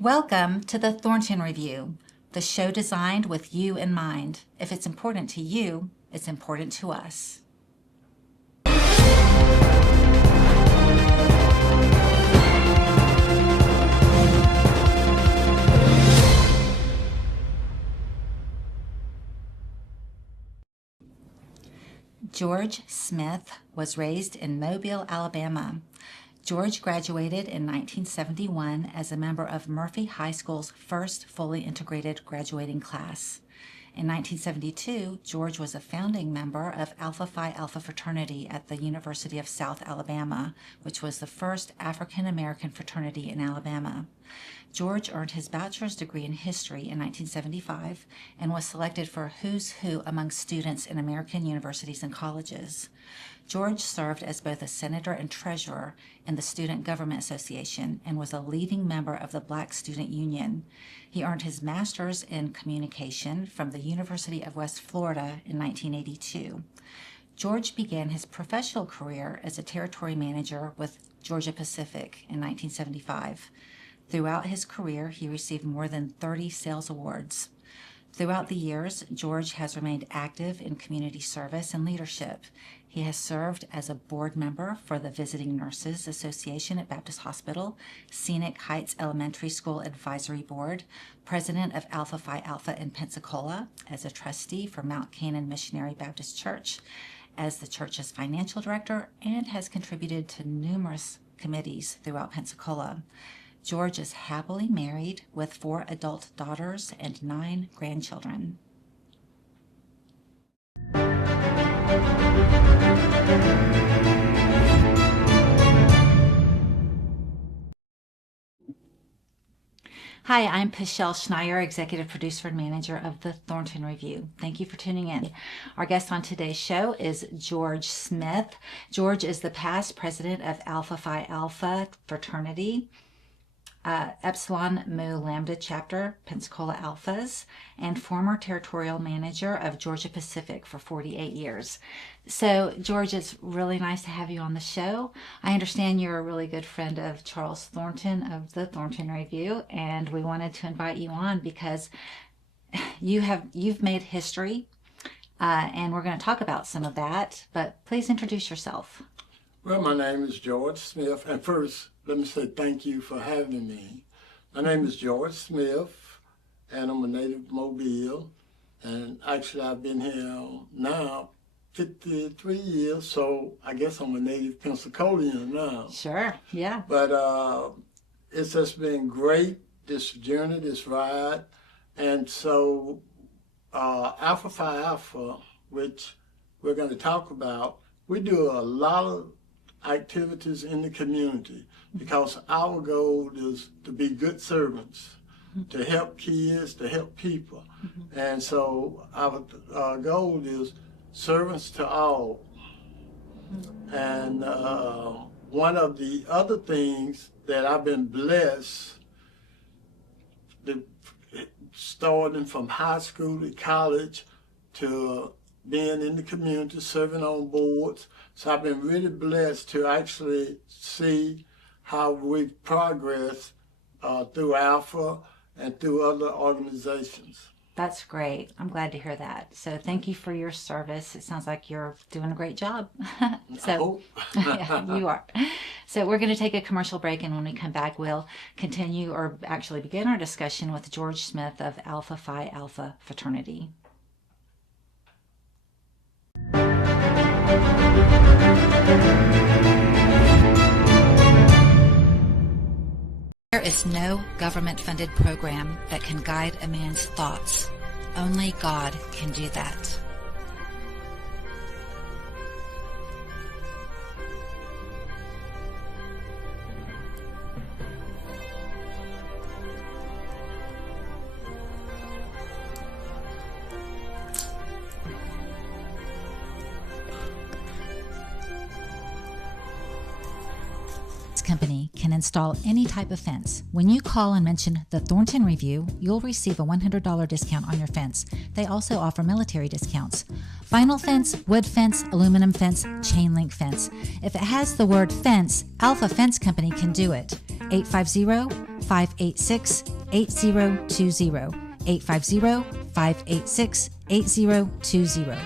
Welcome to the Thornton Review, the show designed with you in mind. If it's important to you, it's important to us. George Smith was raised in Mobile, Alabama. George graduated in 1971 as a member of Murphy High School's first fully integrated graduating class. In 1972, George was a founding member of Alpha Phi Alpha Fraternity at the University of South Alabama, which was the first African-American fraternity in Alabama. George earned his bachelor's degree in history in 1975 and was selected for Who's Who among students in American universities and colleges. George served as both a senator and treasurer in the Student Government Association and was a leading member of the Black Student Union. He earned his master's in communication from the University of West Florida in 1982. George began his professional career as a territory manager with Georgia Pacific in 1975. Throughout his career, he received more than 30 sales awards. Throughout the years, George has remained active in community service and leadership. He has served as a board member for the Visiting Nurses Association at Baptist Hospital, Scenic Heights Elementary School Advisory Board, president of Alpha Phi Alpha in Pensacola, as a trustee for Mount Canaan Missionary Baptist Church, as the church's financial director, and has contributed to numerous committees throughout Pensacola. George is happily married with 4 adult daughters and 9 grandchildren. Hi, I'm Pichelle Schneier, Executive Producer and Manager of the Thornton Review. Thank you for tuning in. Our guest on today's show is George Smith. George is the past president of Alpha Phi Alpha Fraternity, Epsilon Mu Lambda Chapter, Pensacola Alphas, and former territorial manager of Georgia Pacific for 48 years. So, George, it's really nice to have you on the show. I understand you're a really good friend of Charles Thornton of the Thornton Review, and we wanted to invite you on because you've made history, and we're going to talk about some of that, but please introduce yourself. Well, my name is George Smith, and first, let me say thank you for having me. My name is George Smith, and I'm a native of Mobile, and actually I've been here now 53 years, so I guess I'm a native Pensacolian now. Sure, yeah. But it's just been great, this journey, this ride, and so Alpha Phi Alpha, which we're going to talk about, we do a lot of activities in the community because our goal is to be good servants, to help kids, to help people. And so our goal is servants to all. And one of the other things that I've been blessed, starting from high school to college to being in the community, serving on boards. So I've been really blessed to actually see how we've progressed through Alpha and through other organizations. That's great. I'm glad to hear that. So thank you for your service. It sounds like you're doing a great job. So yeah, you are. So we're going to take a commercial break, and when we come back, we'll continue or actually begin our discussion with George Smith of Alpha Phi Alpha Fraternity. There is no government-funded program that can guide a man's thoughts. Only God can do that. Company can install any type of fence. When you call and mention the Thornton Review, you'll receive a $100 discount on your fence. They also offer military discounts. Vinyl fence, wood fence, aluminum fence, chain link fence. If it has the word fence, Alpha Fence Company can do it. 850 850-586-8020. 850-586-8020.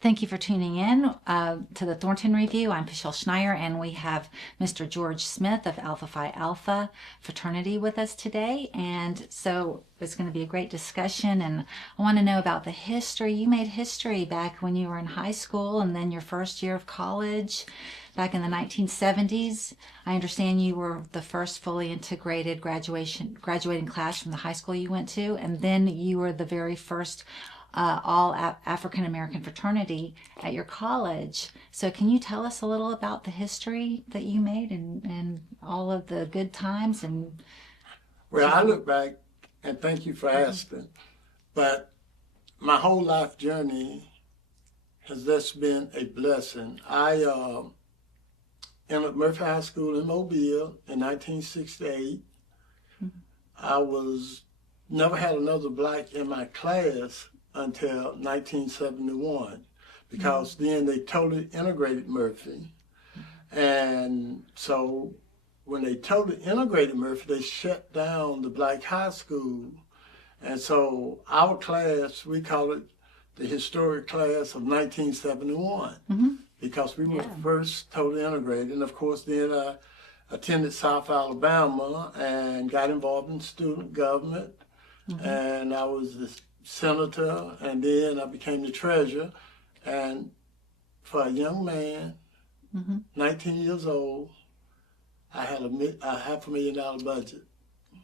Thank you for tuning in to the Thornton Review. I'm Michelle Schneier, and we have Mr. George Smith of Alpha Phi Alpha Fraternity with us today. And so it's going to be a great discussion, and I want to know about the history. You made history back when you were in high school and then your first year of college back in the 1970s. I understand you were the first fully integrated graduating class from the high school you went to, and then you were the very first all African American fraternity at your college. So can you tell us a little about the history that you made and all of the good times? And well, I look back, and thank you for asking, but my whole life journey has just been a blessing. I entered Murphy High School in Mobile in 1968. I never had another black in my class until 1971, because then they totally integrated Murphy. And so when they totally integrated Murphy, they shut down the black high school. And so our class, we call it the historic class of 1971, because we were first totally integrated. And of course, then I attended South Alabama and got involved in student government. And I was the senator, and then I became the treasurer. And for a young man, 19 years old, I had a $500,000 budget.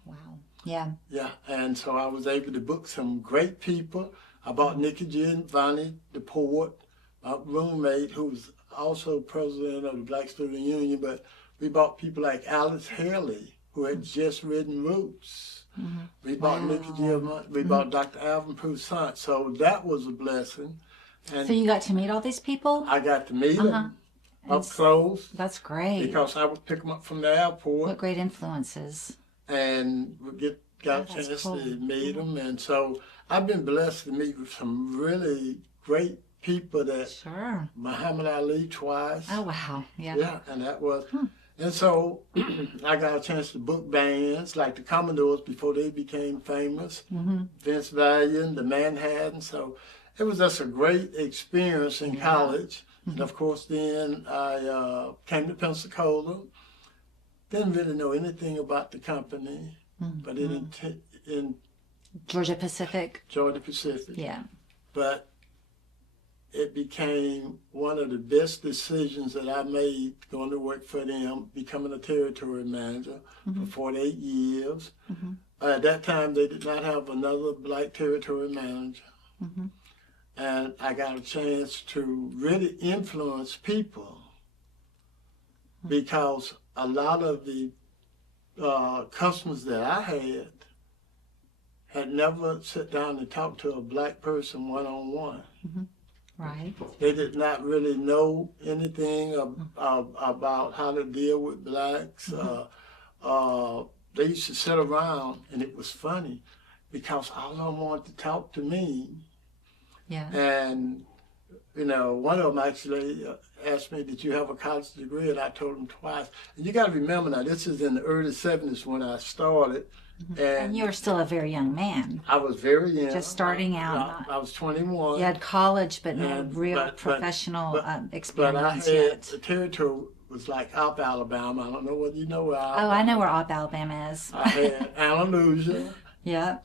wow, yeah. Yeah, and so I was able to book some great people. I bought Nikki Giovanni, the poet, my roommate, who was also president of the Black Student Union, but we bought people like Alice Haley, who had just written Roots. We bought Nikki Giovanni, we bought Dr. Alvin Poussaint, so that was a blessing. And So you got to meet all these people? I got to meet them up close. That's great. Because I would pick them up from the airport. What great influences. And we got a chance to meet them. And so I've been blessed to meet with some really great people that, Sure. Muhammad Ali twice. Oh, wow. Yeah. Yeah, and that was, and so I got a chance to book bands like the Commodores before they became famous, Vince Valiant, the Manhattan. So it was just a great experience in college. And of course, then I came to Pensacola. Didn't really know anything about the company, but in Georgia Pacific. Georgia Pacific. Yeah. But it became one of the best decisions that I made going to work for them, becoming a territory manager for 48 years. At that time, they did not have another black territory manager. And I got a chance to really influence people, because a lot of the customers that I had never sat down and talked to a black person one-on-one. Right. They did not really know anything about how to deal with blacks. They used to sit around, and it was funny, because all of them wanted to talk to me. Yeah. And, you know, one of them actually asked me, did you have a college degree? And I told him twice. And you got to remember now, this is in the early 70s when I started. And you were still a very young man. I was very young. Just starting out. I was 21. You had college, but no real professional experience But I had, yet. the territory was like Alpha, Alabama. I don't know whether you know where Alpha. Oh, I know where Alpha, Alabama is. I had Andalusia, Yeah.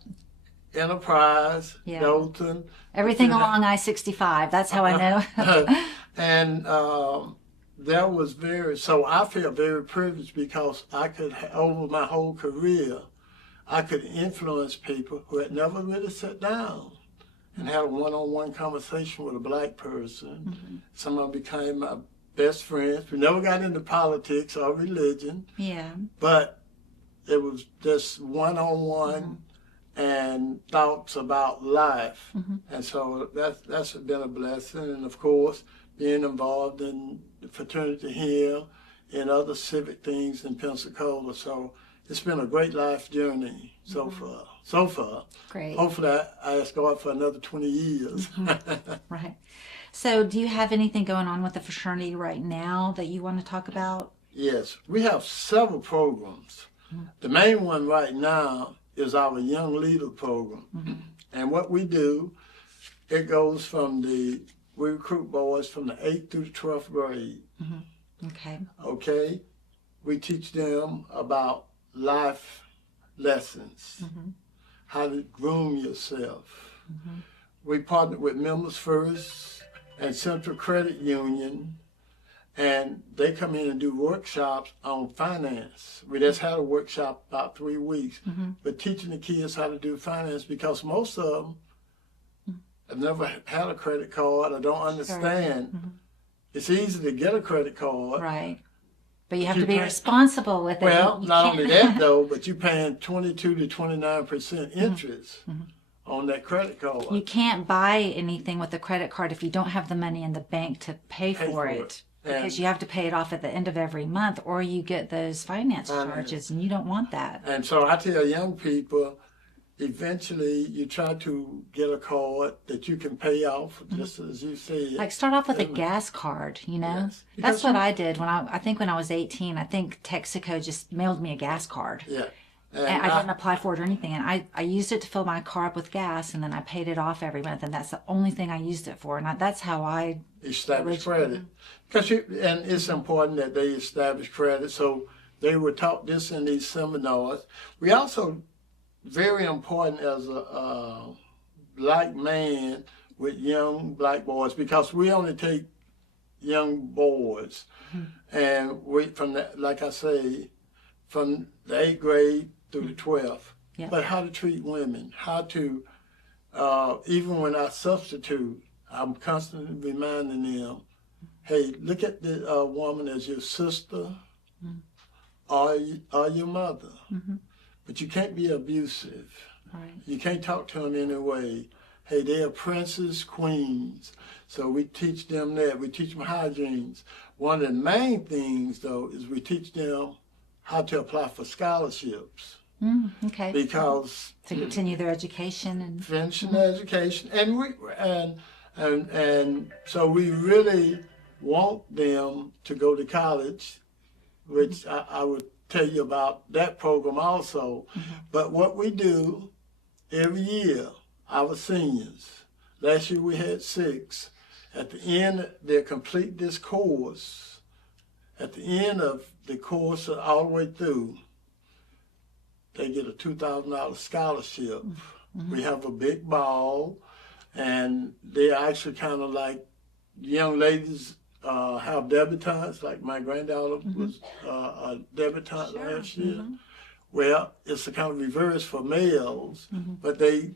Enterprise, Yeah. Thornton. Everything along I-65. That's how I know. And that was so I felt very privileged, because I could, over my whole career, I could influence people who had never really sat down and had a one-on-one conversation with a black person. Some of them became my best friends. We never got into politics or religion. Yeah. But it was just one-on-one and thoughts about life. And so that's been a blessing. And of course, being involved in the fraternity here in other civic things in Pensacola. So it's been a great life journey so far. So far. Great. Hopefully I ask God for another 20 years. Right. So do you have anything going on with the fraternity right now that you want to talk about? Yes, we have several programs. The main one right now is our Young Leader program. And what we do, it goes from we recruit boys from the 8th through the 12th grade. Okay. Okay? We teach them about life lessons, how to groom yourself. We partner with Members First and Central Credit Union, and they come in and do workshops on finance. We just had a workshop about 3 weeks, but teaching the kids how to do finance, because most of them have never had a credit card or don't understand. It's easy to get a credit card. Right. But you have to be responsible with it. Well, not only that though, but you're paying 22 to 29% interest on that credit card. You can't buy anything with a credit card if you don't have the money in the bank to pay for it. Because you have to pay it off at the end of every month, or you get those finance charges, and you don't want that. And so I tell young people, eventually you try to get a card that you can pay off, just as you said. Like start off with a gas card, you know? Yes. That's what I did when I think when I was 18, I think Texaco just mailed me a gas card. Yeah. And I didn't apply for it or anything. And I used it to fill my car up with gas, and then I paid it off every month. And that's the only thing I used it for. And that's how I establish credit. And it's important that they establish credit. So they were taught this in these seminars. We also, very important as a black man with young black boys, because we only take young boys. And we, from the, like I say, from the 8th grade through the 12th. Yeah. But how to treat women, how to, even when I substitute, I'm constantly reminding them, hey, look at the woman as your sister or your mother. But you can't be abusive. Right. You can't talk to them in any way. Hey, they're princes, queens. So we teach them that. We teach them hygiene. One of the main things, though, is we teach them how to apply for scholarships. Okay. Because to continue their education and finishing education, and so we really want them to go to college, which I would tell you about that program also. But what we do every year, our seniors, last year we had 6. At the end, they complete this course. At the end of the course, all the way through, they get a $2,000 scholarship. We have a big ball, and they're actually kind of like young ladies have debutantes, like my granddaughter was a debutante last year. Well, it's a kind of reverse for males, but they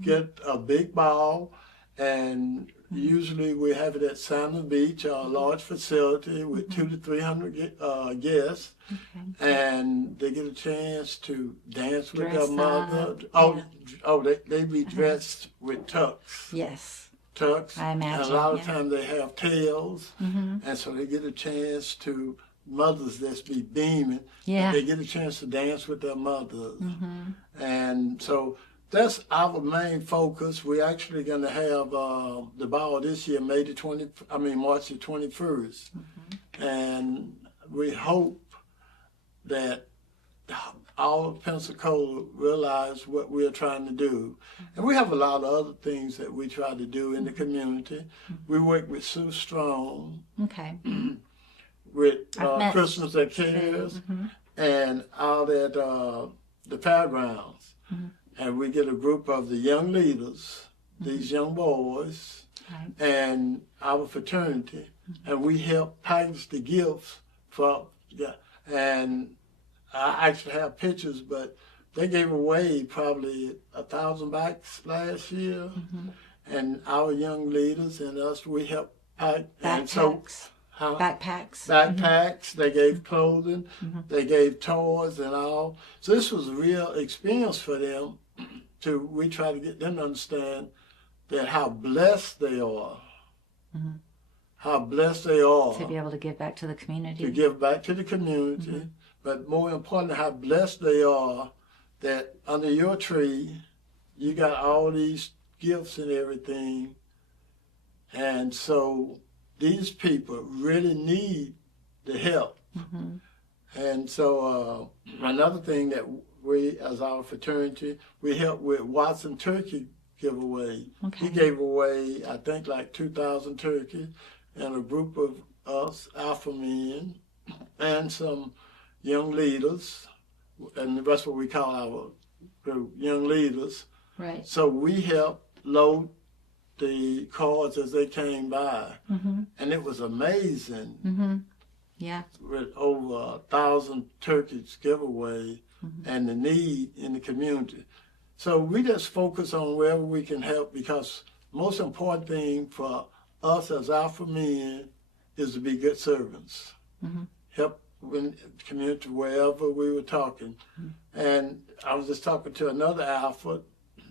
get a big ball, and usually we have it at Salmon Beach, a large facility with 200 to 300 guests, and they get a chance to dance with their mother. They be dressed with tux. yes, Tux. I imagine. And a lot of times they have tails, and so they get a chance to, mothers that's be beaming, they get a chance to dance with their mothers. And so that's our main focus. We're actually going to have the ball this year, March the 21st. And we hope that all of Pensacola realize what we're trying to do. And we have a lot of other things that we try to do in the community. We work with Sue Strong, with Christmas at Cares, and out at the fairgrounds. And we get a group of the young leaders, these young boys, and our fraternity, and we help package the gifts for, and I actually have pictures, but they gave away probably 1,000 bags last year, and our young leaders and us, we help pack. backpacks. Backpacks, they gave clothing, they gave toys and all. So this was a real experience for them. We try to get them to understand that how blessed they are, how blessed they are To be able to give back to the community. to give back to the community, but more importantly, how blessed they are that under your tree, you got all these gifts and everything. And so these people really need the help. And so another thing that we, as our fraternity, we help with Watson Turkey giveaway. Okay. He gave away, I think, like 2,000 turkeys, and a group of us, Alpha men, and some young leaders, and that's what we call our group, young leaders. Right. So we helped load the cars as they came by, and it was amazing. Yeah. With over 1,000 turkeys giveaway and the need in the community. So we just focus on wherever we can help, because most important thing for us as Alpha men is to be good servants. Help in the community wherever we were talking. And I was just talking to another Alpha,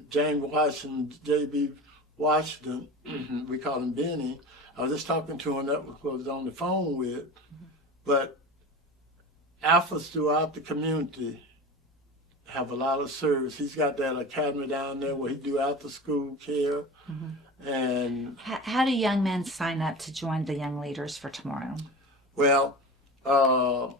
James Washington, J.B. Washington, we call him Benny. I was just talking to him, that was what I was on the phone with. But Alphas throughout the community have a lot of service. He's got that academy down there where he do after school care. And How do young men sign up to join the Young Leaders for Tomorrow? well,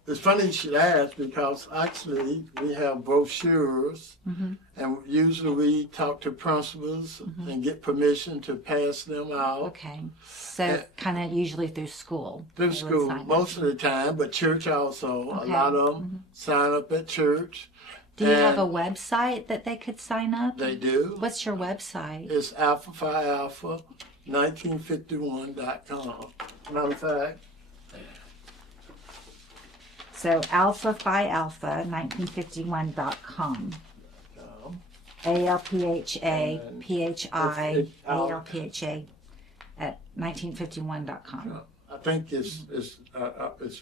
it's funny you should ask, because actually we have brochures, and usually we talk to principals and get permission to pass them out. Okay. So kind of usually through school. Through they would school, sign up. most of the time, but church also. Okay. A lot of them sign up at church. Do you have a And website that they could sign up? They do. What's your website? It's Alpha Phi Alpha 1951.com. Matter of fact, So Alpha Phi Alpha 1951.com. ALPHA PHI at 1951.com. I think it's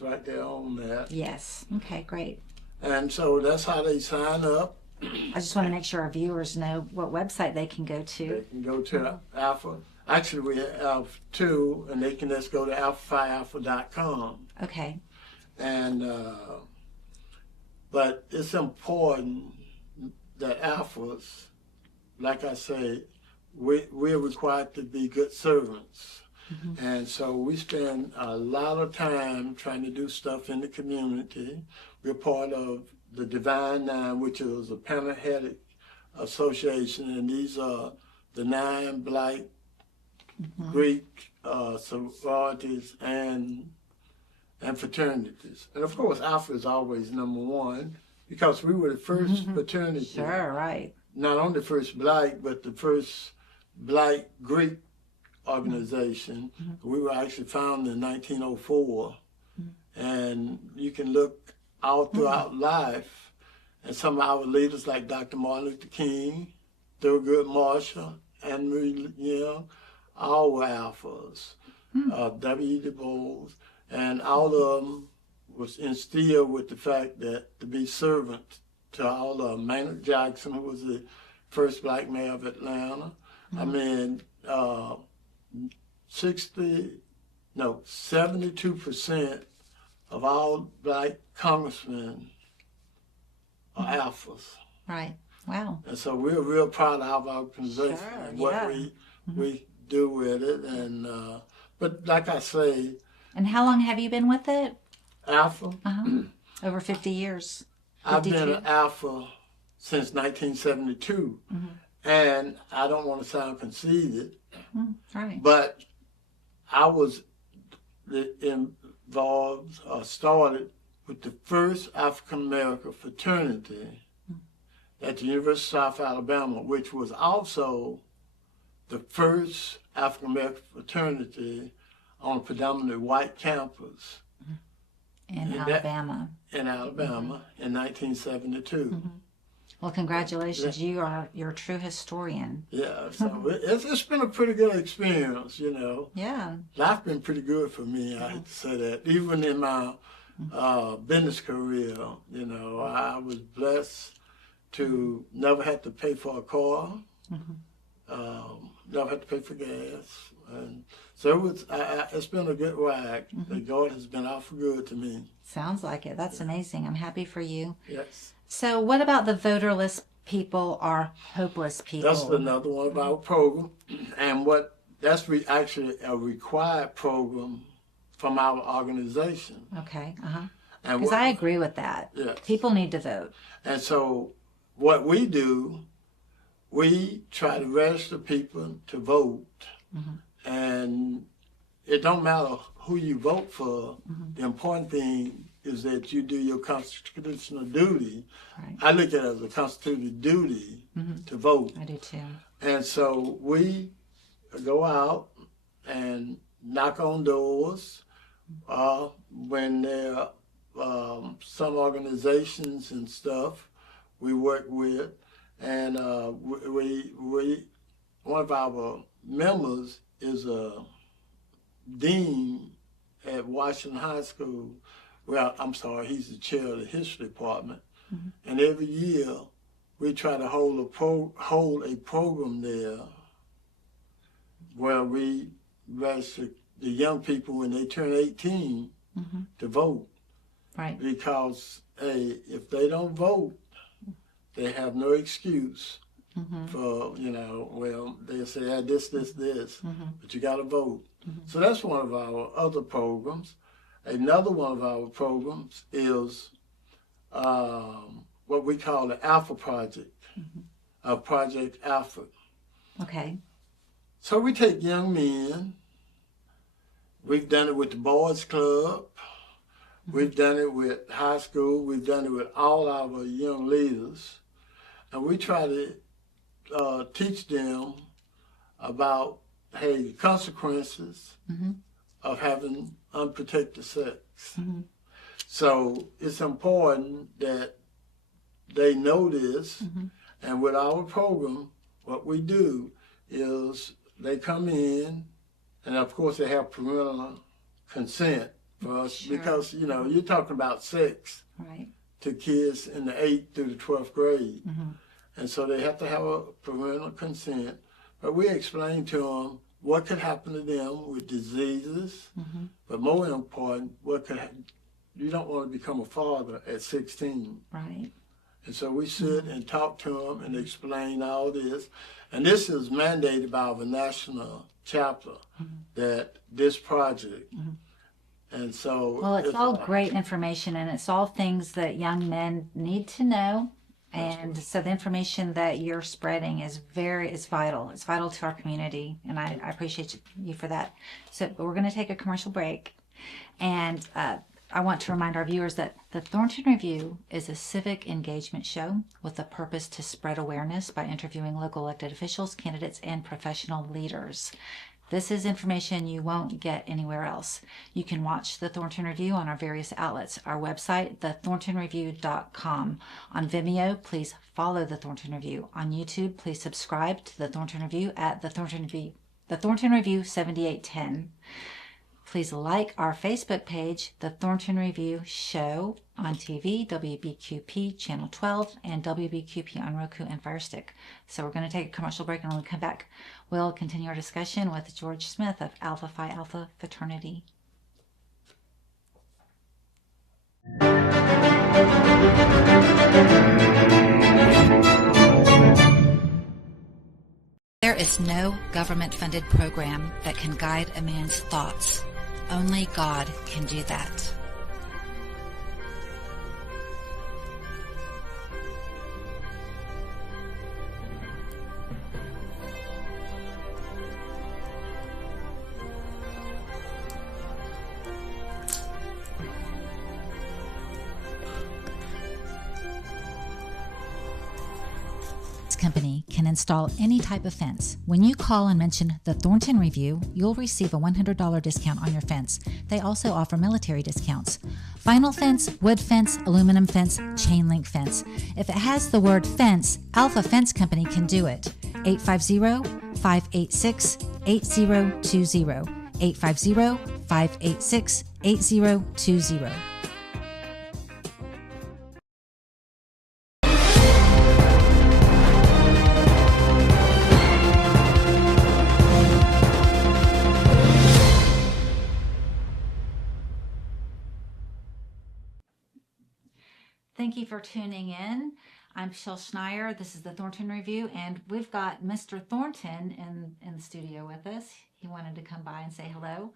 right there on that. Yes. Okay, great. And so that's how they sign up. I just want to make sure our viewers know what website they can go They to. can go to Alpha. Actually, we have two, and they can just go to alphaphialpha.com. Okay. And but it's important that Alphas, like I say, we're required to be good servants. And so we spend a lot of time trying to do stuff in the community. We're part of the Divine Nine, which is a Panhellenic association, and these are the 9 Black Greek sororities and fraternities. And of course, Alpha is always number one, because we were the first fraternity. Sure, right. Not only the first Black, but the first Black Greek organization. We were actually founded in 1904. And you can look all throughout life, and some of our leaders like Dr. Martin Luther King, Thurgood Marshall, Anne Marie Young, all were Alphas. W. Du Bois, and all of them was instilled with the fact that to be servant to all of them. Maynard Jackson, who was the first Black mayor of Atlanta. I mean, 72% of all Black congressmen are Alphas. Right. Wow. And so we're real proud of our organization and what we do with it. And but like I say, And how long have you been with it? Alpha, Over 50 years. I've been 52? an Alpha since 1972. And I don't want to sound conceited, Right. but I was involved or started with the first African American fraternity at the University of South Alabama, which was also the first African American fraternity on a predominantly white campus In Alabama. in 1972. Well, congratulations. You're a true historian. Yeah, so it's been a pretty good experience, you know. Yeah. Life's been pretty good for me, I have to say that. Even in my business career, you know, I was blessed to never have to pay for a car. Never had to pay for gas. And so it was, it's been a good ride. The God has been awful good to me. Sounds like it. That's amazing. I'm happy for you. Yes. So what about the voterless people or hopeless people? That's another one of our program. And that's actually a required program from our organization. Okay. Uh-huh. And Because I agree with that. Yes. People need to vote. And so what we do, we try to register people to vote. And it don't matter who you vote for. The important thing is that you do your constitutional duty. Right. I look at it as a constitutional duty to vote. I do too. And so we go out and knock on doors when there are some organizations and stuff we work with. And one of our members is a dean at Washington High School. Well, I'm sorry, he's the chair of the history department. And every year we try to hold a program there where we register the young people when they turn 18 to vote. Right. Because, hey, if they don't vote, they have no excuse for, well, they say, this, but you got to vote. So that's one of our other programs. Another one of our programs is what we call the Alpha Project, Project Alpha. Okay. So we take young men. We've done it with the Boys Club. We've done it with high school. We've done it with all our young leaders. And we try to teach them about, hey, consequences of having unprotected sex. So it's important that they know this. And with our program, what we do is they come in, and of course they have parental consent for us because, you're talking about sex to kids in the 8th through the 12th grade. And so they have to have a parental consent. But we explain to them what could happen to them with diseases, but more important, you don't want to become a father at 16. Right. And so we sit and talk to them and explain all this. And this is mandated by our national chapter, that this project. And so... Well, it's all great information, and it's all things that young men need to know. And so the information that you're spreading is vital. It's vital to our community, and I appreciate you for that. So we're going to take a commercial break, and I want to remind our viewers that the Thornton Review is a civic engagement show with the purpose to spread awareness by interviewing local elected officials, candidates, and professional leaders. This is information you won't get anywhere else. You can watch the Thornton Review on our various outlets. Our website, thethorntonreview.com. On Vimeo, please follow the Thornton Review. On YouTube, please subscribe to the Thornton Review at the Thornton Review 7810. Please like our Facebook page, The Thornton Review Show, on TV, WBQP Channel 12, and WBQP on Roku and Fire Stick. So we're going to take a commercial break, and when we come back, we'll continue our discussion with George Smith of Alpha Phi Alpha Fraternity. There is no government-funded program that can guide a man's thoughts. Only God can do that. Company can install any type of fence. When you call and mention the Thornton Review, you'll receive a $100 discount on your fence. They also offer military discounts. Vinyl fence, wood fence, aluminum fence, chain link fence. If it has the word fence, Alpha Fence Company can do it. 850-586-8020. 850-586-8020. thank you for tuning in. I'm Michelle Schneier. This is the Thornton Review, and we've got Mr. Thornton in the studio with us. He wanted to come by and say hello.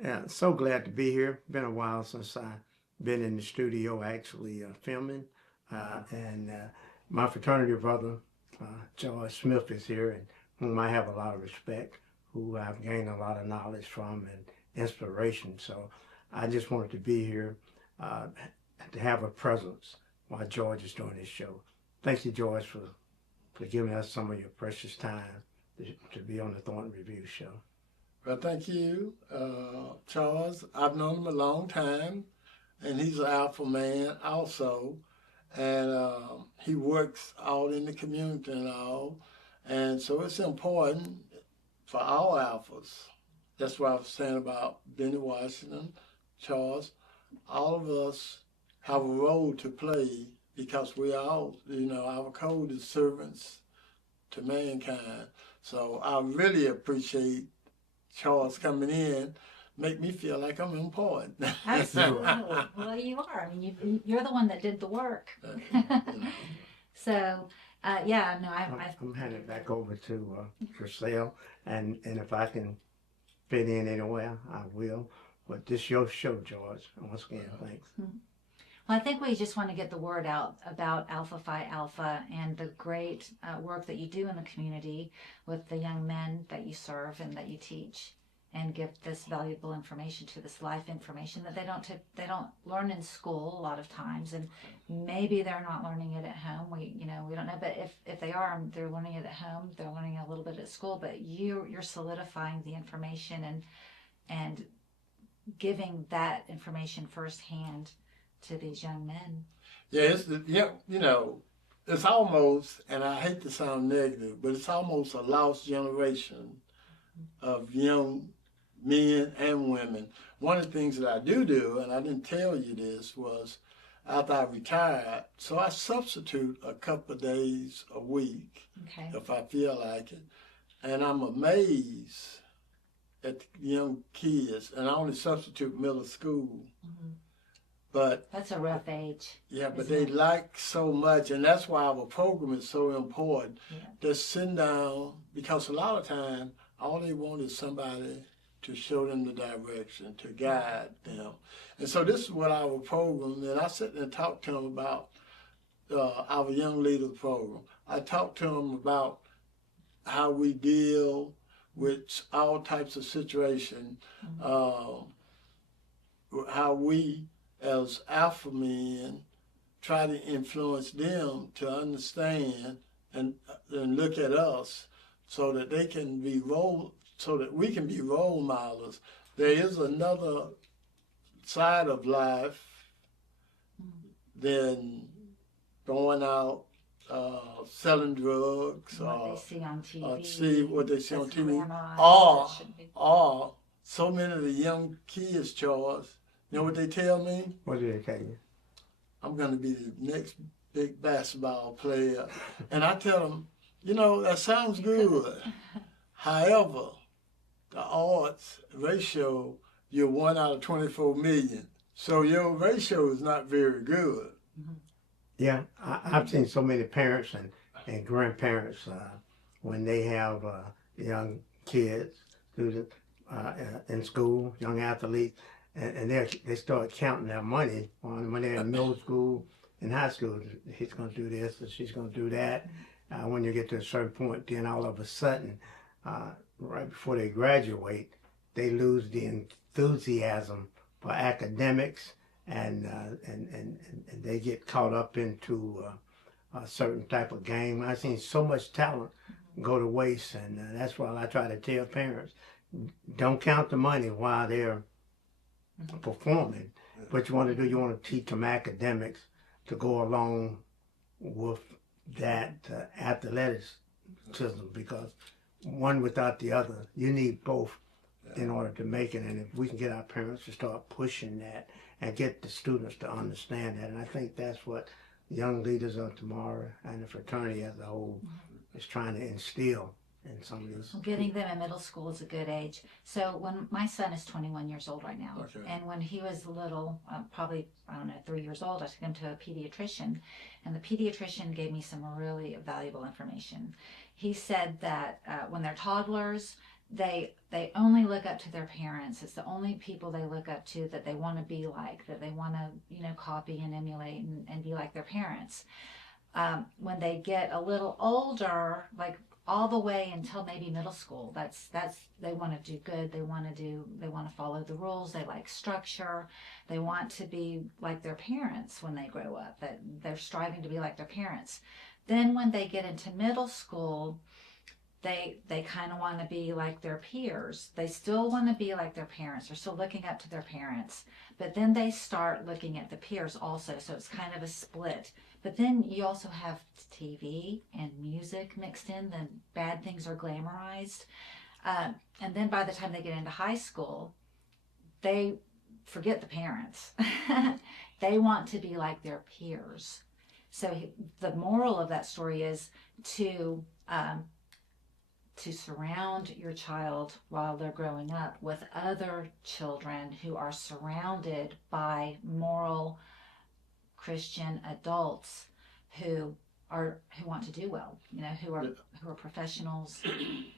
Yeah, so glad to be here. Been a while since I've been in the studio actually filming. And my fraternity brother, George Smith, is here, and whom I have a lot of respect, who I've gained a lot of knowledge from and inspiration. So I just wanted to be here to have a presence while George is doing his show. Thank you, George, for giving us some of your precious time to be on the Thornton Review show. Well, thank you, Charles. I've known him a long time, and he's an Alpha man also. And he works out in the community and all. And so it's important for all Alphas. That's what I was saying about Benny Washington, Charles. All of us have a role to play because we all, our code is servants to mankind. So I really appreciate Charles coming in, make me feel like I'm important. Absolutely. Well, you are. I mean, you're the one that did the work. So, yeah, no, I'm handing it back over to Sale, and if I can fit in anywhere, I will. But this is your show, George. Once again, thanks. Well, I think we just want to get the word out about Alpha Phi Alpha and the great work that you do in the community with the young men that you serve and that you teach, and give this valuable information to this life information that they don't learn in school a lot of times, and maybe they're not learning it at home. We don't know, but if they are, they're learning it at home. They're learning a little bit at school, but you're solidifying the information and giving that information firsthand to these young men. Yeah, it's almost, and I hate to sound negative, but it's almost a lost generation of young men and women. One of the things that I do, and I didn't tell you this, was after I retired, so I substitute a couple of days a week if I feel like it. And I'm amazed at the young kids, and I only substitute middle school. But that's a rough age. Yeah, but they like so much, and that's why our program is so important. Yeah. Just sitting down, because a lot of time, all they want is somebody to show them the direction, to guide them. And so this is what our program, and I sit and talk to them about our Young Leaders program. I talk to them about how we deal with all types of situations, how we as Alpha men try to influence them to understand and look at us so that they can be so that we can be role models. There is another side of life than going out selling drugs what they see on TV, or see what they see on TV, or so many of the young kids, Charles. You know what they tell me? What do they tell you? I'm going to be the next big basketball player. And I tell them, that sounds good. However, the odds ratio, you're 1 out of 24 million. So your ratio is not very good. Yeah, I've seen so many parents and grandparents when they have young kids, students in school, young athletes, and they start counting their money when they're in middle school and high school. He's going to do this and she's going to do that. When you get to a certain point, then all of a sudden, right before they graduate, they lose the enthusiasm for academics, and they get caught up into a certain type of game. I've seen so much talent go to waste, and that's why I try to tell parents, don't count the money while they're performing. What you want to do, you want to teach them academics to go along with that athleticism, because one without the other, you need both in order to make it. And if we can get our parents to start pushing that and get the students to understand that, and I think that's what Young Leaders of Tomorrow and the fraternity as a whole is trying to instill in some of these. Getting them in middle school is a good age. So when my son is 21 years old right now, Okay. and when he was little, probably, I don't know, 3 years old, I took him to a pediatrician, and the pediatrician gave me some really valuable information. He said that when they're toddlers, they only look up to their parents. It's the only people they look up to that they want to be like, that they want to, copy and emulate and be like their parents. When they get a little older, like all the way until maybe middle school, that's they want to do good. They want to follow the rules. They like structure. They want to be like their parents when they grow up. That they're striving to be like their parents. Then when they get into middle school, they kind of want to be like their peers. They still want to be like their parents. They're still looking up to their parents. But then they start looking at the peers also. So it's kind of a split. But then you also have TV and music mixed in. Then bad things are glamorized. And then by the time they get into high school, they forget the parents. They want to be like their peers. So the moral of that story is to surround your child while they're growing up with other children who are surrounded by moral Christian adults who want to do well, who are professionals,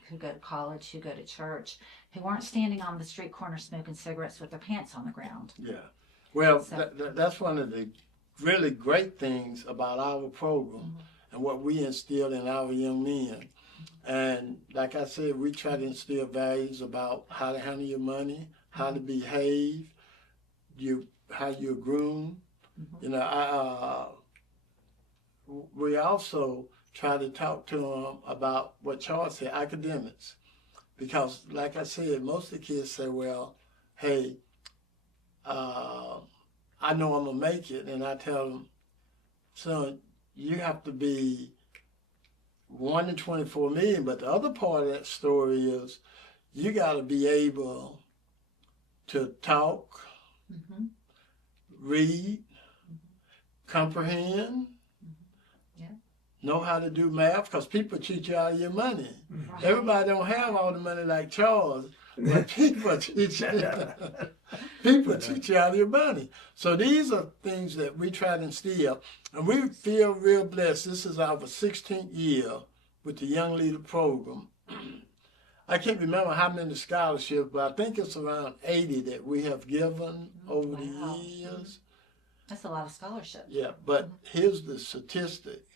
who go to college, who go to church, who aren't standing on the street corner smoking cigarettes with their pants on the ground. Yeah. Well, So- that's one of the really great things about our program and what we instill in our young men. And like I said, we try to instill values about how to handle your money, how to behave, how you're groomed. We also try to talk to them about what Charles said, academics. Because like I said, most of the kids say, well, hey, I know I'm going to make it. And I tell them, son, you have to be 1 in 24 million. But the other part of that story is you got to be able to talk, read, comprehend, know how to do math, because people cheat you out of your money. Right. Everybody don't have all the money like Charles, but people cheat you. People cheat you out of your money. So these are things that we try to instill, and we feel real blessed. This is our 16th year with the Young Leader Program. I can't remember how many scholarships, but I think it's around 80 that we have given over the years. That's a lot of scholarships. Yeah, but here's the statistic.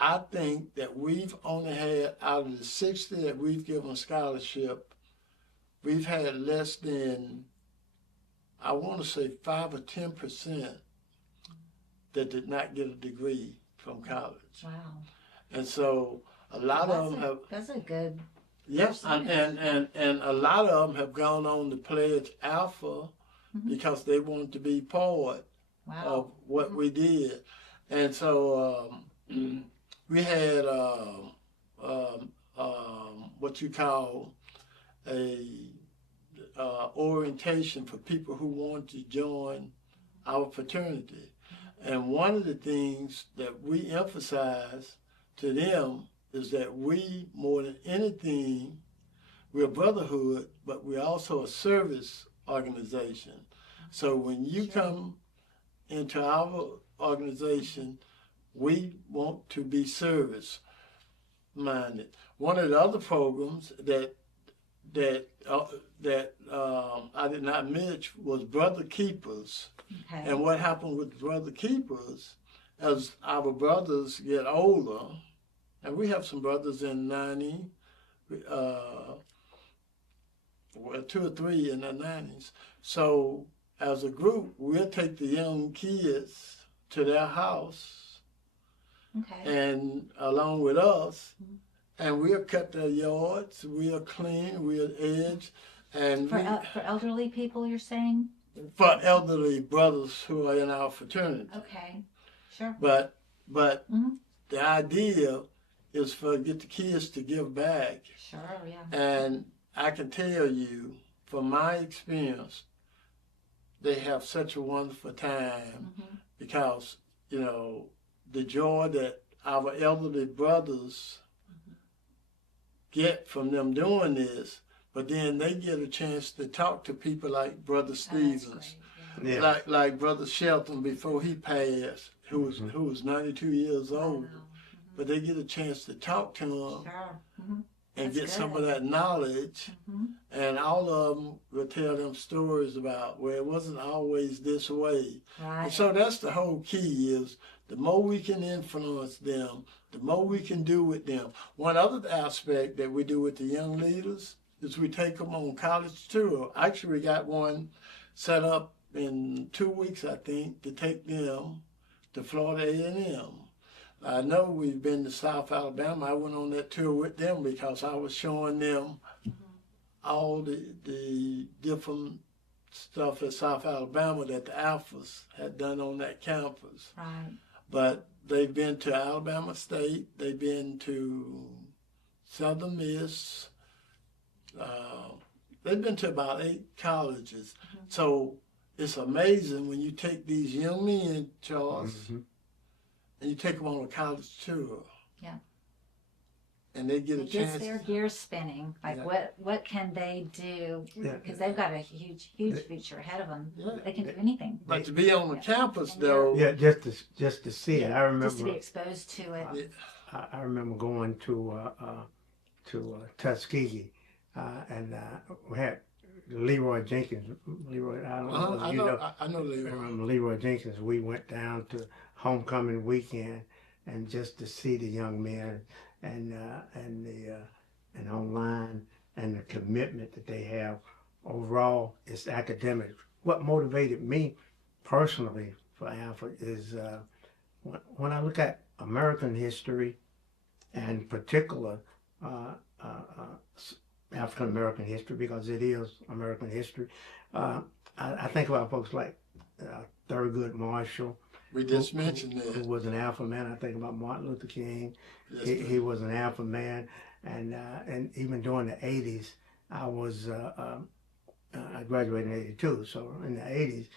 I think that we've only had, out of the 60 that we've given scholarship, we've had less than, I want to say 5 or 10% that did not get a degree from college. Wow. And so a lot of them have, That's a good. yes, and a lot of them have gone on to pledge Alpha because they wanted to be part of what we did. And so we had what you call a orientation for people who want to join our fraternity. And one of the things that we emphasize to them is that we, more than anything, we're a brotherhood, but we're also a service organization. So when you come into our organization, we want to be service-minded. One of the other programs that I did not mention was Brother Keepers. Okay. And what happened with Brother Keepers, as our brothers get older, and we have some brothers in 90, 2 or 3 in their 90s. So as a group, we'll take the young kids to their house, and along with us, and we'll cut their yards, we'll clean, we'll edge, and For elderly people, you're saying? for elderly brothers who are in our fraternity. Okay, sure. But the idea is for get the kids to give back. Sure, yeah. And I can tell you, from my experience, they have such a wonderful time because, the joy that our elderly brothers get from them doing this, but then they get a chance to talk to people like Brother Oh, that's Stevens, great. Yeah. like Brother Shelton before he passed, who was 92 years Yeah. old. Wow. But they get a chance to talk to him Sure. Mm-hmm. and That's get some of good. that knowledge. Mm-hmm. And all of them will tell them stories about where it wasn't always this way. Right. And so that's the whole key is the more we can influence them, the more we can do with them. One other aspect that we do with the young leaders is we take them on college tour. Actually, we got one set up in 2 weeks, I think, to take them to Florida A&M. I know we've been to South Alabama. I went on that tour with them because I was showing them all the different stuff at South Alabama that the Alphas had done on that campus. Right. But they've been to Alabama State. They've been to Southern Miss. They've been to about 8 colleges. So it's amazing when you take these young men, Charles, and you take them on a college tour. Yeah. And they get a It gets chance. their gears spinning. Like, Yeah. what can they do? Yeah. Because they've got a huge future ahead of them. Yeah. They can do anything. But to be on the campus, And though, Yeah, just to see it. I Just to be remember exposed to it. I remember going to Tuskegee, and we had Leroy Jenkins. Leroy, I don't know if you know. I know I Leroy. remember Leroy Jenkins. We went down to homecoming weekend, and just to see the young men and online and the commitment that they have overall, it's academic. What motivated me personally for Alpha is when I look at American history, and in particular African American history, because it is American history. I think about folks like Thurgood Marshall, We just mentioned who that. was an Alpha man. I think about Martin Luther King. Yes, He was an Alpha man, and even during the '80s, I was I graduated in '82, so in the '80s,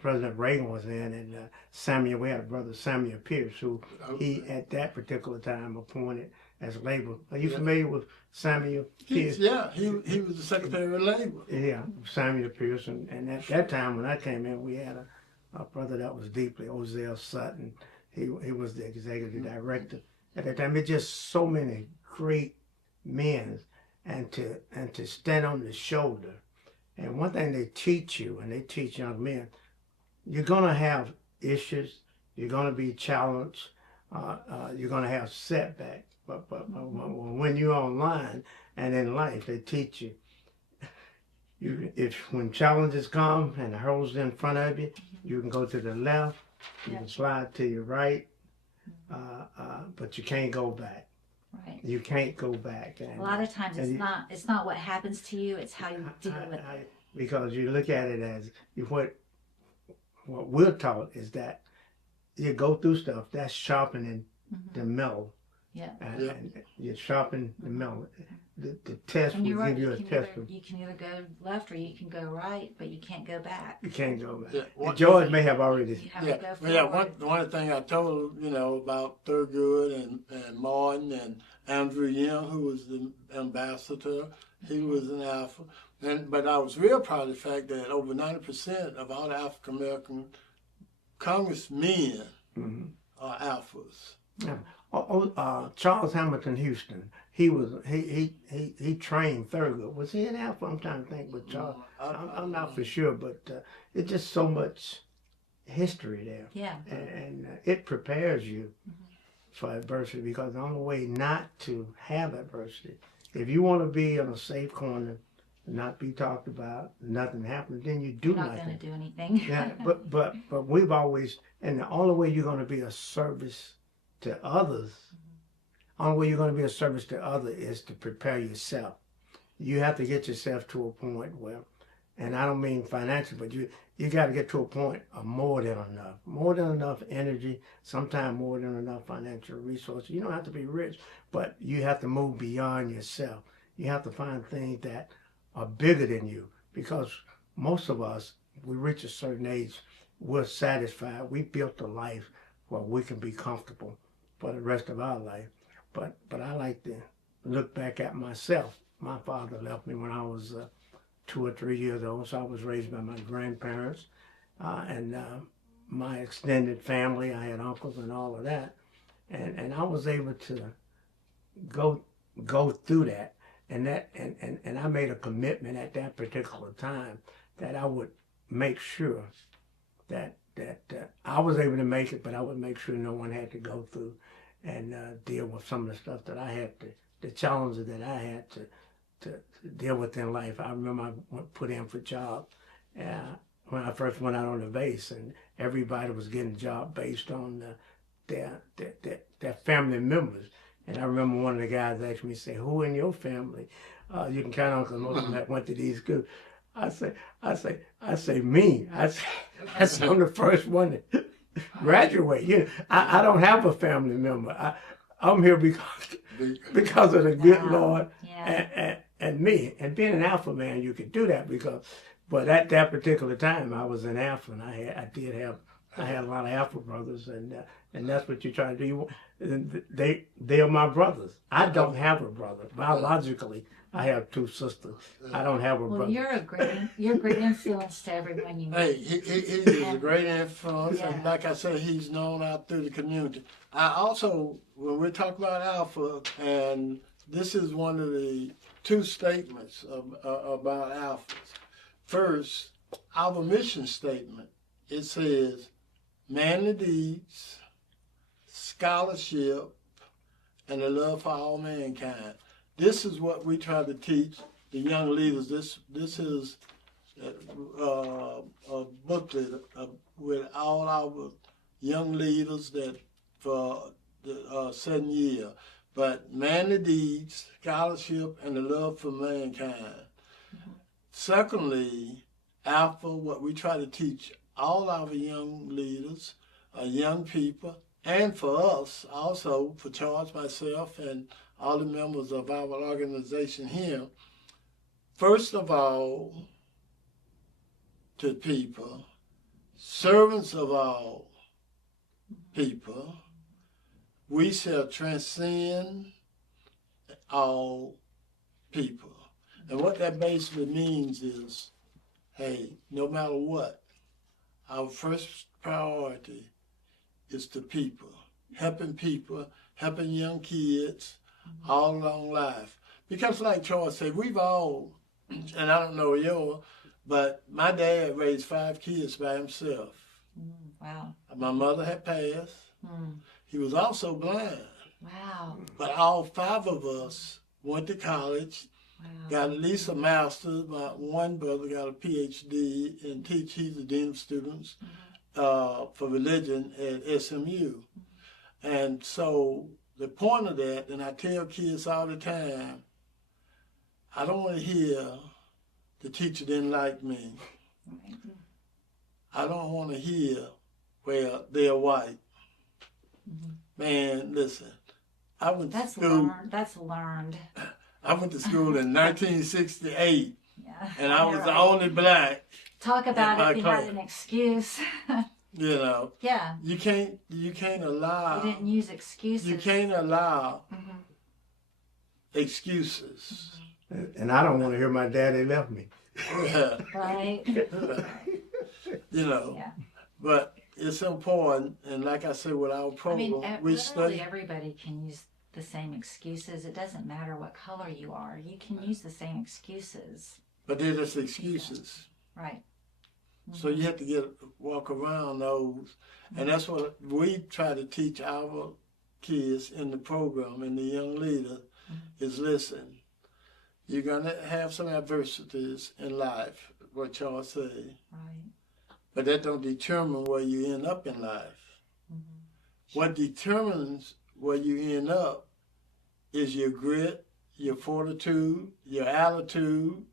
President Reagan was in, and we had a brother Samuel Pierce, who he at that particular time appointed as labor. Are you familiar with Samuel Pierce? He was the Secretary of Labor. Yeah, Samuel Pierce, and at that time when I came in, we had a brother that was deeply, Ozell Sutton. He was the executive director at that time. It's just so many great men, and to stand on the shoulder. And one thing they teach you, and they teach young men, you're gonna have issues, you're gonna be challenged, you're gonna have setbacks. But when you're online and in life, they teach you. When challenges come and the hurdles in front of you, you can go to the left, you can slide to your right, but you can't go back. Right. You can't go back. And A lot of times it's not what happens to you, it's how you deal with it. Because you look at it as what we're taught is that you go through stuff that's sharpening the metal. Yeah. And you sharpen the metal. The test And will you're right, give you a test. you can either go left or you can go right, but you can't go back. You can't go back. Yeah, And George may have already. You have to go forward. Yeah, one thing I told, about Thurgood and Martin and Andrew Young, who was the ambassador, he was an Alpha. But I was real proud of the fact that over 90% of all the African American congressmen are Alphas. Yeah. Charles Hamilton Houston. He trained Thurgood. Was he an Alpha? I'm trying to think. But Charles, I'm not for sure. But it's just so much history there. Yeah. And it prepares you for adversity, because the only way not to have adversity, if you want to be in a safe corner, not be talked about, nothing happens, then you do You're not nothing. going to do anything. Yeah, but we've always, and the only way you're going to be a service to others, only way you're going to be a service to others is to prepare yourself. You have to get yourself to a point where, and I don't mean financially, but you got to get to a point of more than enough energy, sometimes more than enough financial resources. You don't have to be rich, but you have to move beyond yourself. You have to find things that are bigger than you, because most of us, we reach a certain age, we're satisfied. We built a life where we can be comfortable for the rest of our life. But I like the look back at myself. My father left me when I was 2 or 3 years old, so I was raised by my grandparents and my extended family. I had uncles and all of that, and I was able to go through that, and I made a commitment at that particular time that I would make sure that I was able to make it, but I would make sure no one had to go through and deal with some of the stuff that I had to, the challenges that I had to deal with in life. I remember I put in for jobs when I first went out on the base, and everybody was getting a job based on their family members. And I remember one of the guys asked me, say, "Who in your family you can count on?" Because most of them that went to these schools. I say me. I say I'm the first one to graduate. You know, I don't have a family member. I'm here because of the good Lord and me. And being an Alpha man, you could do that but at that particular time, I was an Alpha, and I had a lot of Alpha brothers, and that's what you try to do. They are my brothers. I don't have a brother biologically. I have 2 sisters. I don't have a brother. Well, you're a great influence to everyone you meet. Hey, he is a great influence, and like I said, he's known out through the community. I also, when we talk about Alpha, and this is one of the 2 statements about Alphas. First, our mission statement, it says, manly deeds, scholarship, and a love for all mankind. This is what we try to teach the young leaders. This is a booklet with all our young leaders that for the 7 year. But manly deeds, scholarship, and the love for mankind. Mm-hmm. Secondly, Alpha, what we try to teach all our young leaders, young people, and for us also, for Charles, myself, and all the members of our organization here, first of all, to people, servants of all people, we shall transcend all people. And what that basically means is, hey, no matter what, our first priority is to people, helping young kids all along life. Because like Charles said, we've all, and I don't know yours, but my dad raised 5 kids by himself. Wow. My mother had passed. He was also blind. Wow. But all 5 of us went to college, got at least a master's. My one brother got a PhD in teach. He's a dean of students for religion at SMU. And so the point of that, and I tell kids all the time, I don't want to hear the teacher didn't like me. I don't want to hear, well, they're white. Man, listen, I went to school. That's learned. I went to school in 1968, and I was right. the only black. Talk about if you had an excuse. You know. Yeah. You can't allow. You didn't use excuses. You can't allow excuses. And I don't want to hear my daddy left me. Yeah. Right. You know. Yeah. But it's important, and like I said, with our program, we study. Everybody can use the same excuses. It doesn't matter what color you are. You can use the same excuses. But they're just excuses. Right. So you have to walk around those. And that's what we try to teach our kids in the program and the young leader is listen, you're going to have some adversities in life, what Charles said. Right. But that don't determine where you end up in life. What determines where you end up is your grit, your fortitude, your attitude.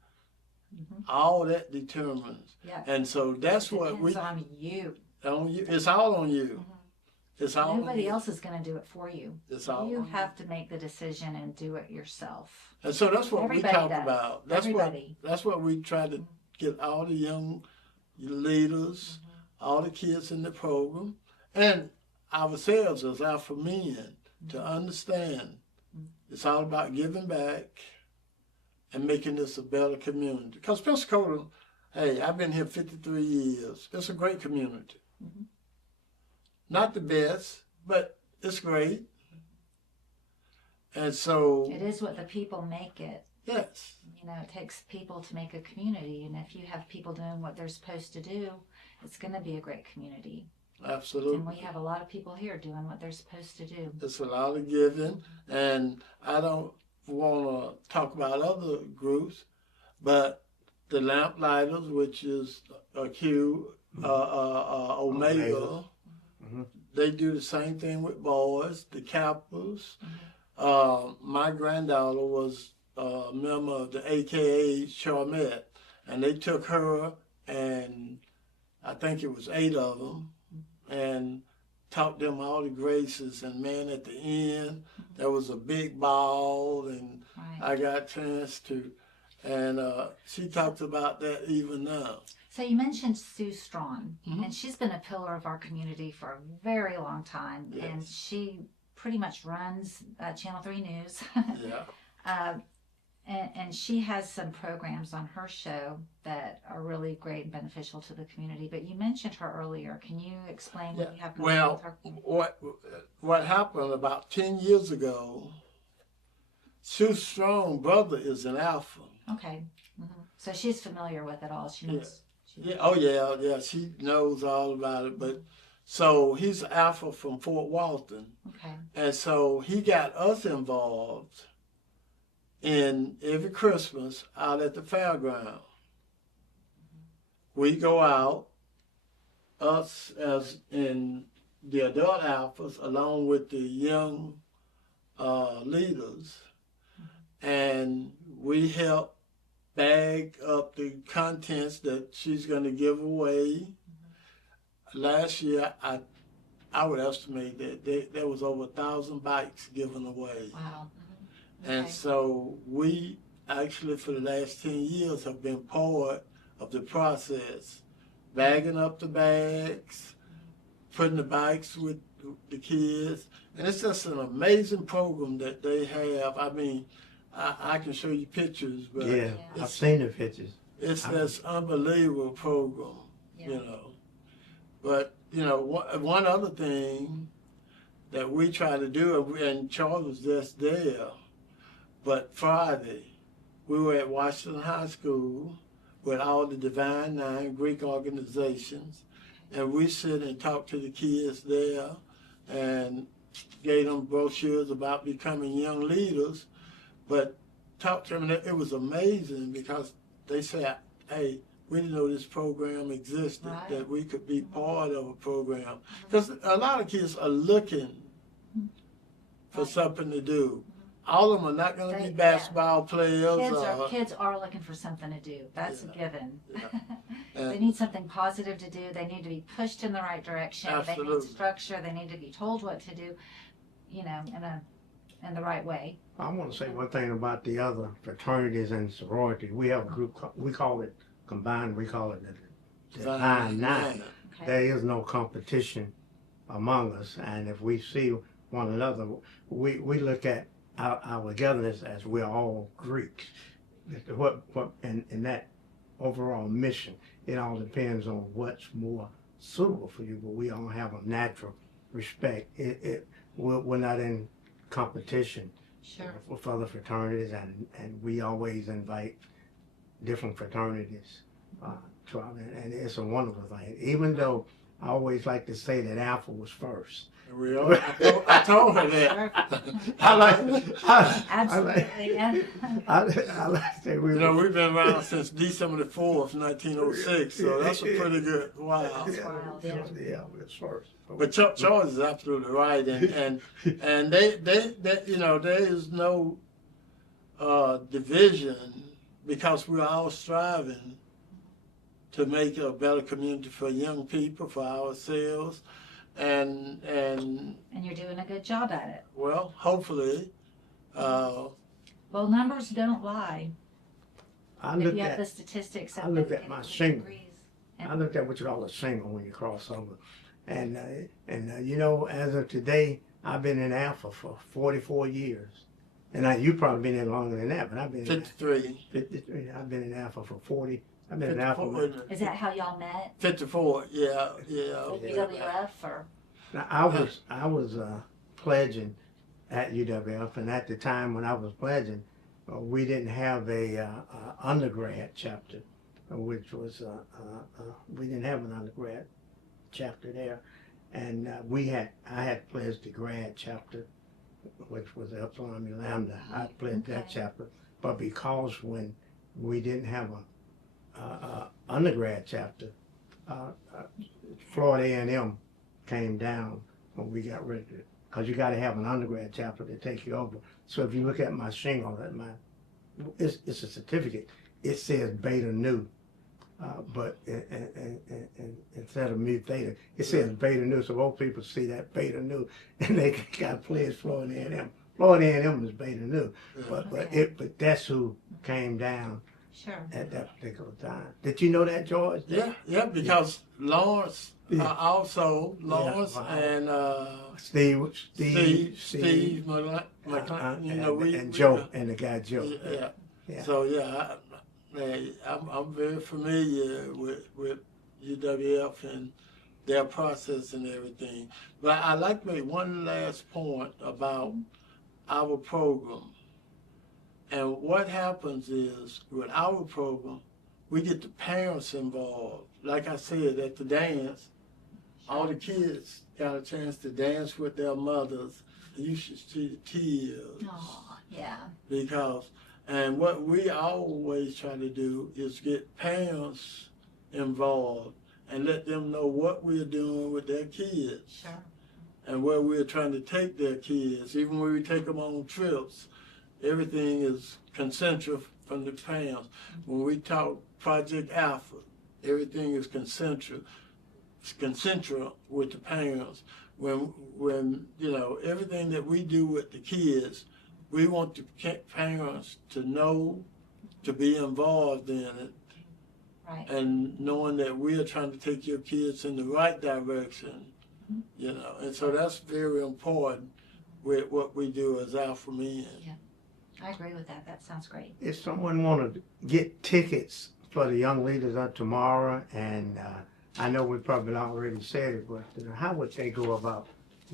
All that determines. Yeah. And so that's what we... It's on you. On you. It's all on you. It's all Nobody else is going to do it for you. It's all you have to make the decision and do it yourself. And so that's what Everybody we talk does. about. That's what we try to get all the young leaders, all the kids in the program, and ourselves as Alpha men to understand It's all about giving back and making this a better community. Because Pensacola, hey, I've been here 53 years. It's a great community. Mm-hmm. Not the best, but it's great. And so... It is what the people make it. Yes. You know, it takes people to make a community, and if you have people doing what they're supposed to do, it's going to be a great community. Absolutely. And we have a lot of people here doing what they're supposed to do. It's a lot of giving, and I don't want to talk about other groups, but the Lamplighters, which is a Q, Omega, Mm-hmm. they do the same thing with boys, the Kappas. My granddaughter was a member of the AKA Charmette, and they took her, and I think it was 8 of them, and taught them all the graces. And man, at the end, there was a big ball, and Right. I got a chance to, and she talks about that even now. So you mentioned Sue Strawn, Mhm. and she's been a pillar of our community for a very long time, and Yes. she pretty much runs Channel 3 News. Yeah. And she has some programs on her show that are really great and beneficial to the community. But you mentioned her earlier. Can you explain what you have going on with her? What happened about 10 years ago, Sue Strong's brother is an Alpha. Okay. Mm-hmm. So she's familiar with it all. She knows. Yeah. Oh yeah. She knows all about it. But so he's an Alpha from Fort Walton, Okay. and so he got us involved in every Christmas out at the fairground. We go out, us as in the adult Alphas, along with the young leaders, and we help bag up the contents that she's going to give away. Last year, I would estimate that there was over 1,000 bikes given away. Wow. And so we actually, for the last 10 years, have been part of the process, bagging up the bags, putting the bikes with the kids. And it's just an amazing program that they have. I mean, I can show you pictures, but Yeah, I've seen the pictures. it's this unbelievable program, Yeah. you know. But, you know, one other thing that we try to do, and Charles was just there, but Friday, we were at Washington High School with all the Divine Nine Greek organizations, and we sit and talk to the kids there and gave them brochures about becoming young leaders, but talked to them, and it was amazing because they said, hey, we didn't know this program existed, Right. that we could be part of a program. Because a lot of kids are looking for Right. something to do. All of them are not going to be basketball players. Kids are looking for something to do. That's a given. Yeah. They need something positive to do. They need to be pushed in the right direction. They Absolutely. need structure. They need to be told what to do, you know, in the right way. I want to say one thing about the other fraternities and sororities. We have a group, we call it combined, we call it the Divine Nine. Okay. There is no competition among us, and if we see one another, we look at our togetherness as we're all Greeks. What in that overall mission, it all depends on what's more suitable for you, but we all have a natural respect. We're not in competition Sure. with other fraternities, and we always invite different fraternities to our, and it's a wonderful thing. Even though I always like to say that Alpha was first. I told her that. Absolutely. Yeah. I like to say You know, we've been around since December the 4th, 1906, so that's a pretty good while. That's wild, yeah. Yeah, it's first. But Charles is absolutely right, and they you know, there is no division because we're all striving to make a better community for young people, for ourselves, and you're doing a good job at it. well, hopefully. Well, numbers don't lie. I If looked you have at the statistics. I looked at my shingle. degrees. I looked at what you call a shingle when you cross over, and you know, as of today, I've been in Alpha for 44 years, And you probably been there longer than that, but I've been 53. 53. I've been in Alpha for 40. I've been in Alpha. 54, isn't it? Is that how y'all met? 54, yeah. UWF or? Now, I was pledging at UWF, and at the time when I was pledging, we didn't have a undergrad chapter, which was we didn't have an undergrad chapter there, and I had pledged the grad chapter, which was Alpha Phi Lambda. I pledged that chapter, but because when we didn't have a undergrad chapter, Florida A&M came down when we got ready to, because you got to have an undergrad chapter to take you over. So if you look at my shingle, it's a certificate. It says Beta Nu, but instead of Mu Theta, it says Beta Nu. So most people see that Beta Nu, and they got pledged Florida A&M. Florida A&M is Beta Nu, but that's who came down. Sure. At that particular time. Did you know that, George? Yeah, because Lawrence, also Lawrence and Steve, McClain, you know, and Joe, and the guy Joe. Yeah. So I'm very familiar with UWF and their process and everything. But I'd like to make one last point about our program. And what happens is, with our program, we get the parents involved. Like I said, at the dance, all the kids got a chance to dance with their mothers. You should see the tears. Oh, yeah. Because, and what we always try to do is get parents involved and let them know what we're doing with their kids. Sure. And where we're trying to take their kids. Even when we take them on trips, everything is concentric from the parents. When we talk Project Alpha, everything is concentric with the parents. When you know, everything that we do with the kids, we want the parents to know, to be involved in it, Right. and knowing that we are trying to take your kids in the right direction, you know. And so that's very important with what we do as Alpha Men. Yeah. I agree with that. That sounds great. If someone wanted to get tickets for the young leaders of tomorrow, and I know we probably already said it, but how would they go about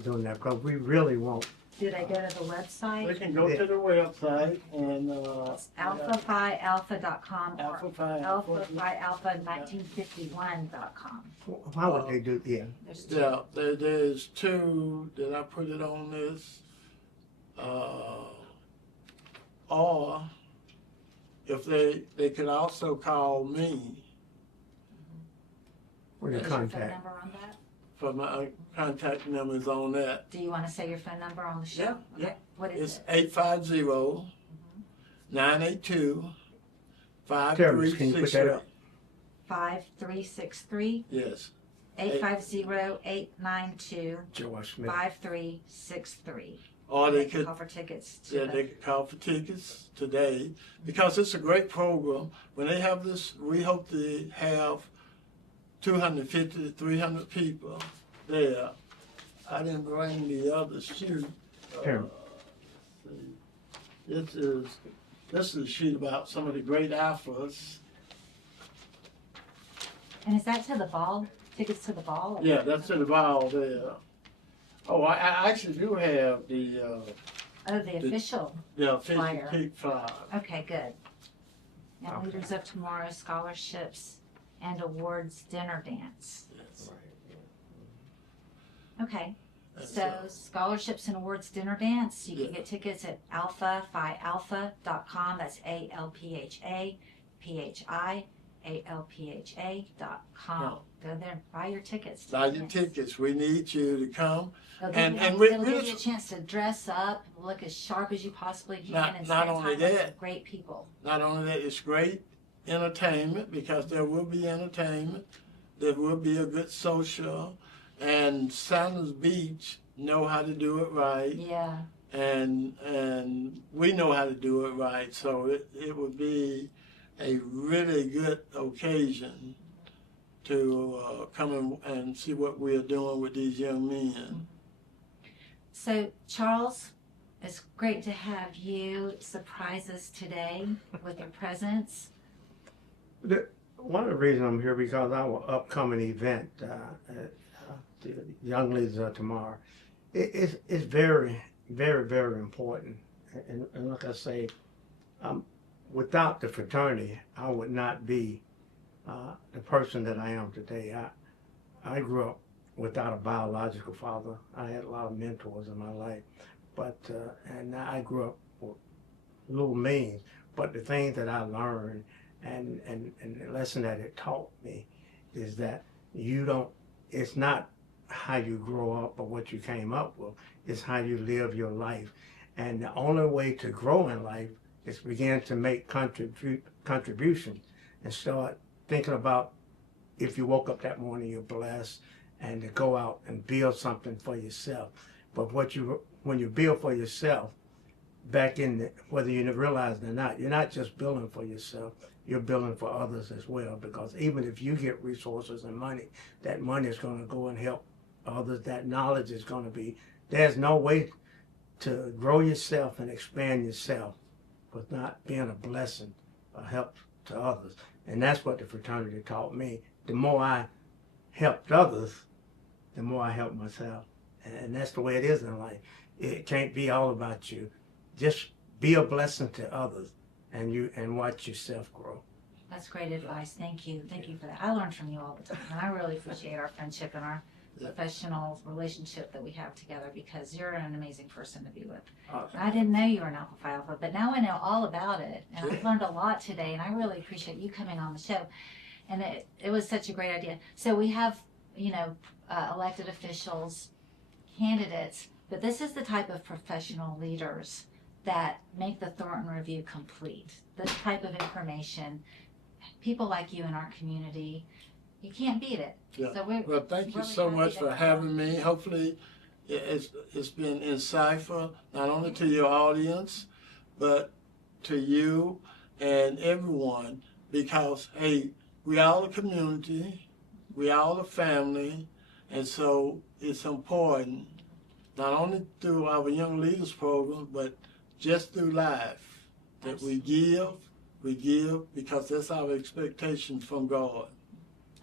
doing that? Because we really want. Do they go to the website? We can go to the website and It's alphaphialpha.com or Alpha Phi Alpha Phi Alpha 1951.com. How would they do? Yeah. There's two. Yeah, there's two that I put it on this. Or if they could also call me With your Is your phone contact. number on that? for my contact numbers on that. Do you want to say your phone number on the show? Yeah. Okay. What is It's it? 850-982-5363. Terrence, can you put that up? 5363 Yes. 850-892 George Smith. 5363. Or they could, call for tickets to yeah, they could call for tickets today because it's a great program. When they have this, we hope to have 250 to 300 people there. I didn't bring the other sheet. Here. This is a sheet about some of the great alphas. And is that to the ball? Tickets to the ball? or- Yeah, that's in the ball there. Oh, I actually do have the official. official Flyer. peak flyer. Okay, good. Now, Okay. Leaders of Tomorrow Scholarships and Awards Dinner Dance. Yes. Okay, And so scholarships and awards dinner dance. You can Yeah. get tickets at alphaphialpha.com. That's ALPHAPHIALPHA.com. Go there and buy your tickets. Buy your tickets. We need you to come. It'll And- give you, and we- it'll we give you a just- chance to dress up, look as sharp as you possibly can, Not- and not spend only time with that. some great people. Not only that, it's great entertainment because there will be entertainment. There will be a good social. And Sanders Beach know how to do it right. Yeah. And we know how to do it right. So it would be a really good occasion to come and see what we're doing with these young men. So, Charles, It's great to have you surprise us today with your presence. One of the reasons I'm here because our upcoming event, the Young Leaders of Tomorrow, it's very, very, very important. And like I say, without the fraternity, I would not be the person that I am today. I grew up without a biological father. I had a lot of mentors in my life, but and I grew up with little means. But the things that I learned and the lesson that it taught me is that you don't. It's not how you grow up or what you came up with. It's how you live your life. And the only way to grow in life is begin to make contributions and start thinking about if you woke up that morning, you're blessed, and to go out and build something for yourself. But when you build for yourself, back in whether you realize it or not, you're not just building for yourself, you're building for others as well. Because even if you get resources and money, that money is going to go and help others. That knowledge is going to be, there's no way to grow yourself and expand yourself with not being a blessing or help to others. And that's what the fraternity taught me. The more I helped others, the more I helped myself. And that's the way it is in life. It can't be all about you. Just be a blessing to others and watch yourself grow. That's great advice. Thank you. Thank you for that. I learn from you all the time, and I really appreciate our friendship and our professional relationship that we have together, because you're an amazing person to be with. I didn't know you were an Alpha Phi Alpha, but now I know all about it, and I've learned a lot today, and I really appreciate you coming on the show. And it was such a great idea. So we have, elected officials, candidates, but this is the type of professional leaders that make the Thornton Review complete. This type of information, people like you in our community, you can't beat it. Yeah. So well, thank you so much for having me. Hopefully, it's been insightful not only to your audience, but to you and everyone. Because hey, we all a community, we all a family, and so it's important not only through our Young Leaders program, but just through life that we give because that's our expectation from God.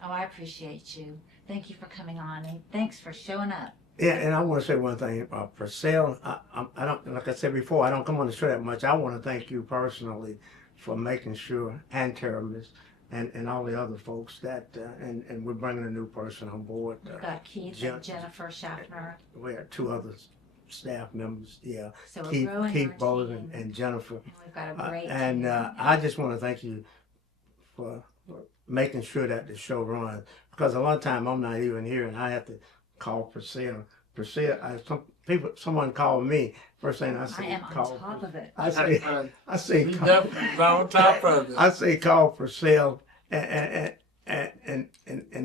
Oh, I appreciate you. Thank you for coming on, and thanks for showing up. Yeah, and I want to say one thing. Purcell, I don't, like I said before, I don't come on the show that much. I want to thank you personally for making sure, and Teramis, and all the other folks that, and we're bringing a new person on board. We've got Keith and Jennifer Schaffner. We have two other staff members, yeah. So we're growing Keith our Bowles team. and Jennifer. And we've got a great and team. I just want to thank you for making sure that the show runs, because a lot of time I'm not even here and I have to call Priscilla. Someone called me. First thing I say, I am on top of it. I say, We definitely on top of it. I say call Priscilla, and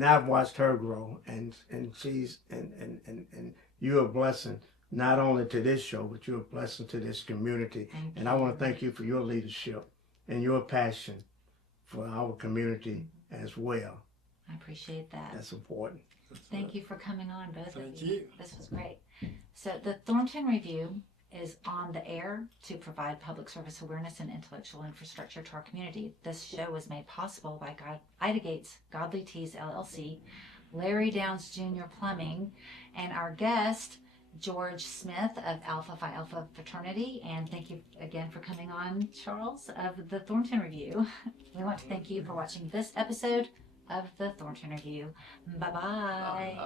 I've watched her grow, and she's and you're a blessing not only to this show, but you're a blessing to this community. And I want to thank you for your leadership and your passion for our community as well. I appreciate that. That's important. Thank you for coming on, both of Thank you. you. This was great. So the Thornton Review is on the air to provide public service awareness and intellectual infrastructure to our community. This show was made possible by Ida Gates, Godly Teas LLC, Larry Downs Jr. Plumbing, and our guest, George Smith of Alpha Phi Alpha Fraternity. And thank you again for coming on, Charles, of the Thornton Review. We want to thank you for watching this episode of the Thornton Review. Bye-bye.